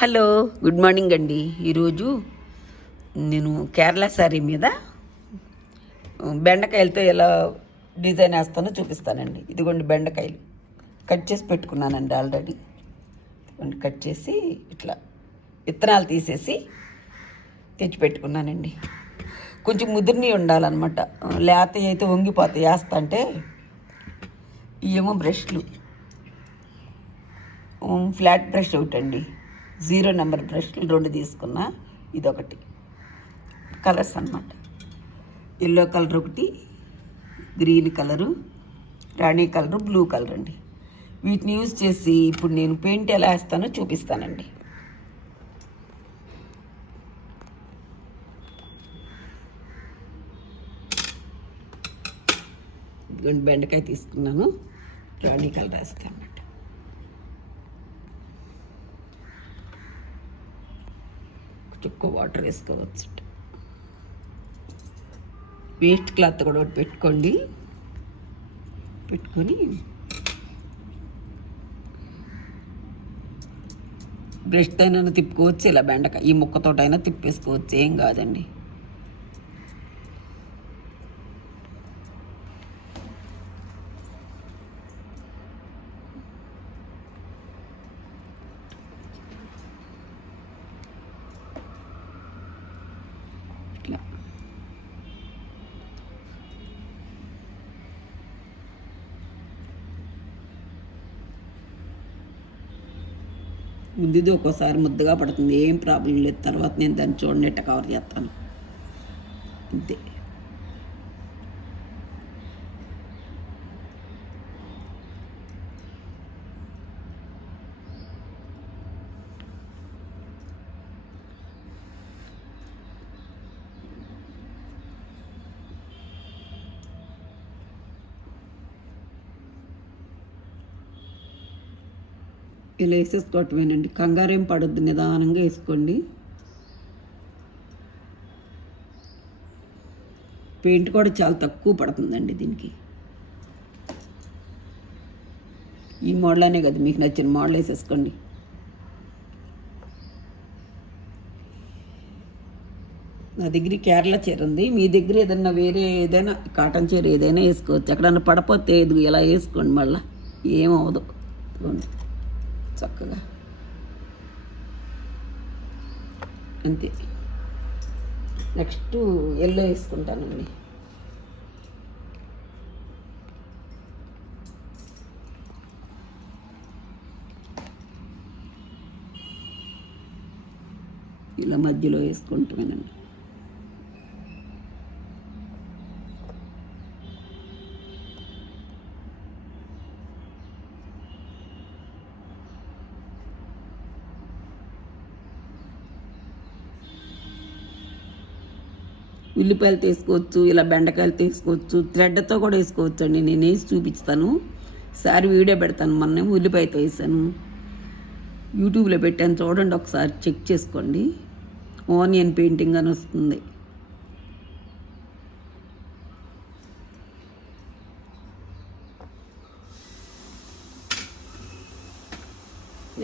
Hello, good morning అండి. ఈరోజు నేను కేరళ శారీ మీద బెండకాయలతో ఎలా డిజైన్ వేస్తానో చూపిస్తానండి. ఇదిగోండి బెండకాయలు కట్ చేసి పెట్టుకున్నానండి ఆల్రెడీ. కట్ చేసి ఇట్లా విత్తనాలు తీసేసి తెచ్చి పెట్టుకున్నానండి. కొంచెం ముదిరిని ఉండాలన్నమాట, లేత అయితే వంగిపోతాయి వేస్తా అంటే. ఇవేమో బ్రష్లు, ఫ్లాట్ బ్రష్ ఒకటండి, 0 నెంబర్ బ్రష్లు 2 తీసుకున్నా. ఇదొకటి కలర్స్ అన్నమాట. ఎల్లో కలర్ ఒకటి, గ్రీన్ కలరు, రాణి కలరు, బ్లూ కలర్ అండి. వీటిని యూజ్ చేసి ఇప్పుడు నేను పెయింట్ ఎలా వేస్తానో చూపిస్తానండి. ఇదిగోండి బెండకాయ తీసుకున్నాను, రాణి కలర్ వేస్తాను. చుక్క వాటర్ వేసుకోవచ్చు. వేస్ట్ క్లాత్ కూడా ఒకటి పెట్టుకోండి. పెట్టుకొని బ్రష్తో అయినా తిప్పుకోవచ్చు, ఇలా బెండకాయ ఈ ముక్కతోటైనా తిప్పేసుకోవచ్చు, ఏం కాదండి. ఇట్లా ముందుది ఒక్కోసారి ముద్దగా పడుతుంది, ఏం ప్రాబ్లం లేదు. తర్వాత నేను దాన్ని చూడనట్టు కవర్ చేస్తాను, అంతే. ఇలా వేసేసుకోవటమేనండి, కంగారేం పడద్దు, నిదానంగా వేసుకోండి. పెయింట్ కూడా చాలా తక్కువ పడుతుందండి దీనికి. ఈ మోడల్ అనే కదా, మీకు నచ్చిన మోడల్ వేసేసుకోండి. నా దగ్గర కేరళ చీర ఉంది, మీ దగ్గర ఏదన్నా వేరే ఏదైనా కాటన్ చీర ఏదైనా వేసుకోవచ్చు. ఎక్కడన్నా పడపోతే ఇది ఇలా వేసుకోండి, మళ్ళీ ఏమవదు. చక్కగా అంతే. నెక్స్ట్ ఎల్లో వేసుకుంటానండి. ఇలా మధ్యలో వేసుకుంటామేనండి. ఉల్లిపాయలు తీసుకోవచ్చు, ఇలా బెండకాయలు తీసుకోవచ్చు, థ్రెడ్తో కూడా వేసుకోవచ్చు అండి. నేను వేసి చూపిస్తాను, సారి వీడియో పెడతాను. మొన్నేమో ఉల్లిపాయతో వేసాను, యూట్యూబ్లో పెట్టాను, చూడండి ఒకసారి చెక్ చేసుకోండి. ఆనియన్ పెయింటింగ్ అని వస్తుంది.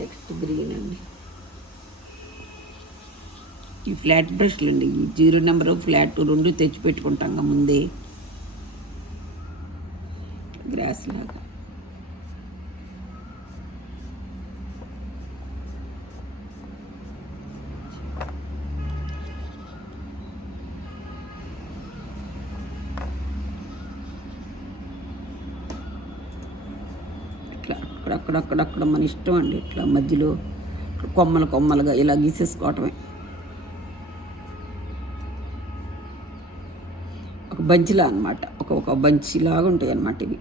నెక్స్ట్ గ్రీన్ అండి. ఈ ఫ్లాట్ బ్రష్లు అండి, ఈ 0 నెంబరు ఫ్లాట్ 2 తెచ్చి పెట్టుకుంటాం ముందే, గ్రాస్ లాగా. ఇట్లా అక్కడక్కడ మన ఇష్టం అండి. ఇట్లా మధ్యలో కొమ్మలుగా ఇలా గీసేసుకోవటమే. ఒక బంచిలా అనమాట, ఒక బంచిలాగా ఉంటాయి అన్నమాట ఇవి.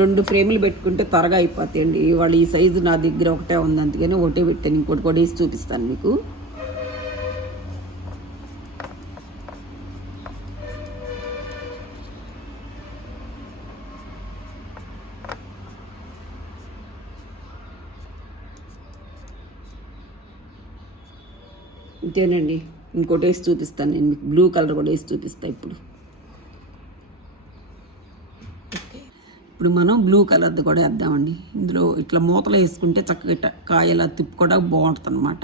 రెండు ఫ్రేములు పెట్టుకుంటే త్వరగా అయిపోతాయండి. వాళ్ళు ఈ సైజు నా దగ్గర ఒకటే ఉంది, అందుకని ఒకటే పెట్టాను. ఇంకోటి కూడా వేసి చూపిస్తాను మీకు. ఇంతేనండి, ఇంకోటి వేసి చూపిస్తాను నేను మీకు. బ్లూ కలర్ కూడా వేసి చూపిస్తాను ఇప్పుడు. ఇప్పుడు మనం బ్లూ కలర్ది కూడా వేద్దామండి. ఇందులో ఇట్లా మూతలు వేసుకుంటే చక్కగా ఇట్లా కాయలా తిప్పుకోవడానికి బాగుంటుంది అన్నమాట.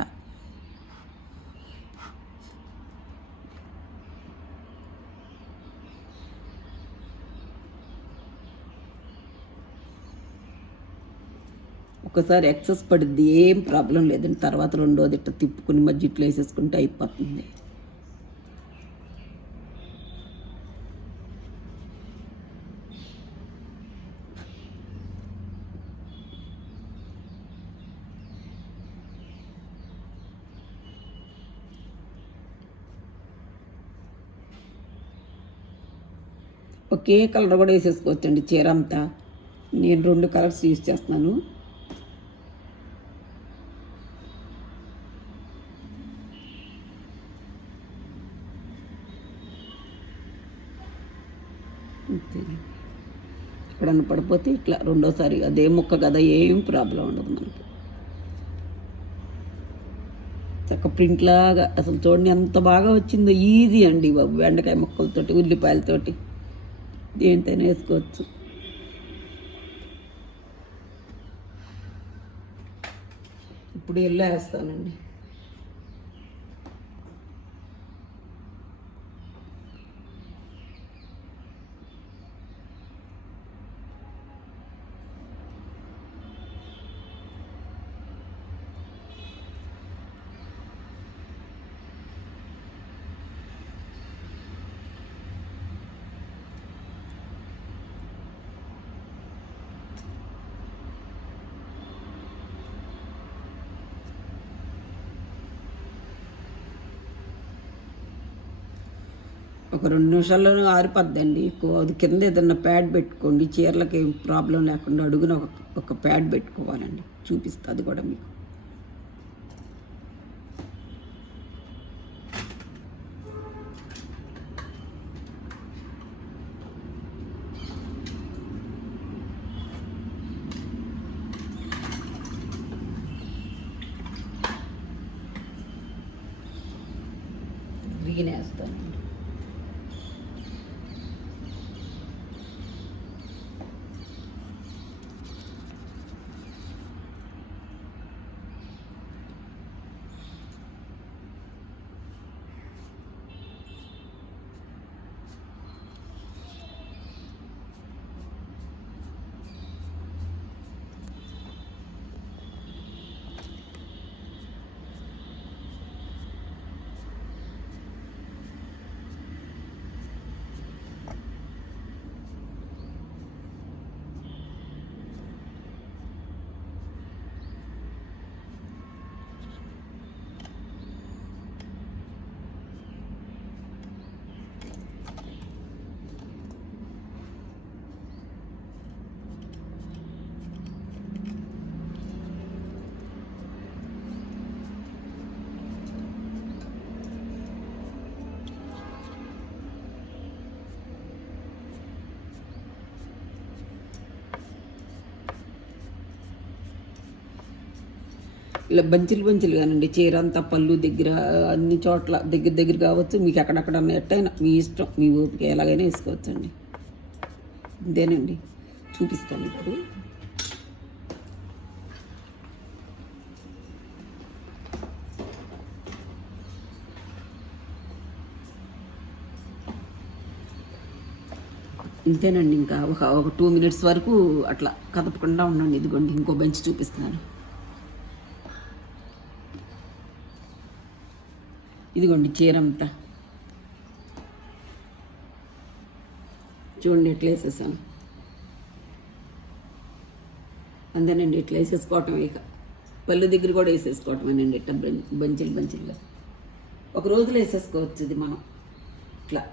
ఒకసారి ఎక్సెస్ పడుద్ది, ఏం ప్రాబ్లం లేదండి. తర్వాత రెండోది ఇట్లా తిప్పుకుని మధ్య ఇట్లా వేసేసుకుంటే అయిపోతుంది. ఒకే కలర్ కూడా వేసేసుకోవచ్చండి చీర అంతా. నేను 2 కలర్స్ యూజ్ చేస్తున్నాను. ఎక్కడన్నా పడిపోతే ఇట్లా రెండోసారి అదే ముక్క కదా, ఏం ప్రాబ్లం ఉండదు మనకి. చక్క ప్రింట్ లాగా అసలు చూడండి ఎంత బాగా వచ్చిందో. ఈజీ అండి బాబు, బెండకాయ ముక్కలతోటి ఉల్లిపాయలతోటి దేంతైనా వేసుకోవచ్చు. ఇప్పుడు ఎల్లో వేస్తానండి. ఒక 2 నిమిషాల్లోనే ఆరిపోద్దండి. ఎక్కువ అది కింద ఏదన్నా ప్యాడ్ పెట్టుకోండి, చీరలకి ఏం ప్రాబ్లం లేకుండా అడుగున ఒక ప్యాడ్ పెట్టుకోవాలండి. చూపిస్తా అది కూడా మీకు. గ్రీన్ వేస్తానండి. ఇలా బంచులు కానండి, చీర అంతా పళ్ళు దగ్గర అన్ని చోట్ల దగ్గర కావచ్చు. మీకు ఎక్కడక్కడ ఎట్టయినా మీ ఇష్టం, మీ ఓపిక ఎలాగైనా వేసుకోవచ్చండి. ఇదేనండి చూపిస్తాను ఇప్పుడు. ఇంతేనండి. ఇంకా ఒక 2 మినిట్స్ వరకు అట్లా కదపకుండా ఉండండి. ఇదిగోండి ఇంకో బెంచ్ చూపిస్తున్నాను. ఇదిగోండి చీర అంతా చూడండి ఎట్లా వేసేసాను. అంతేనండి, ఇట్లా వేసేసుకోవటం. ఇక పళ్ళు దగ్గర కూడా వేసేసుకోవటమేనండి. ఇట్లా బంచిలుగా ఒక రోజులో వేసేసుకోవచ్చు ఇది మనం ఇట్లా.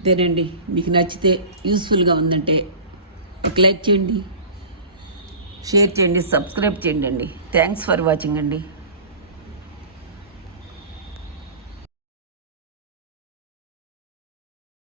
అదేనండి, మీకు నచ్చితే యూస్ఫుల్గా ఉందంటే ఒక లైక్ చేయండి, షేర్ చేయండి, సబ్స్క్రైబ్ చేయండి అండి. థ్యాంక్స్ ఫర్ వాచింగ్ అండి.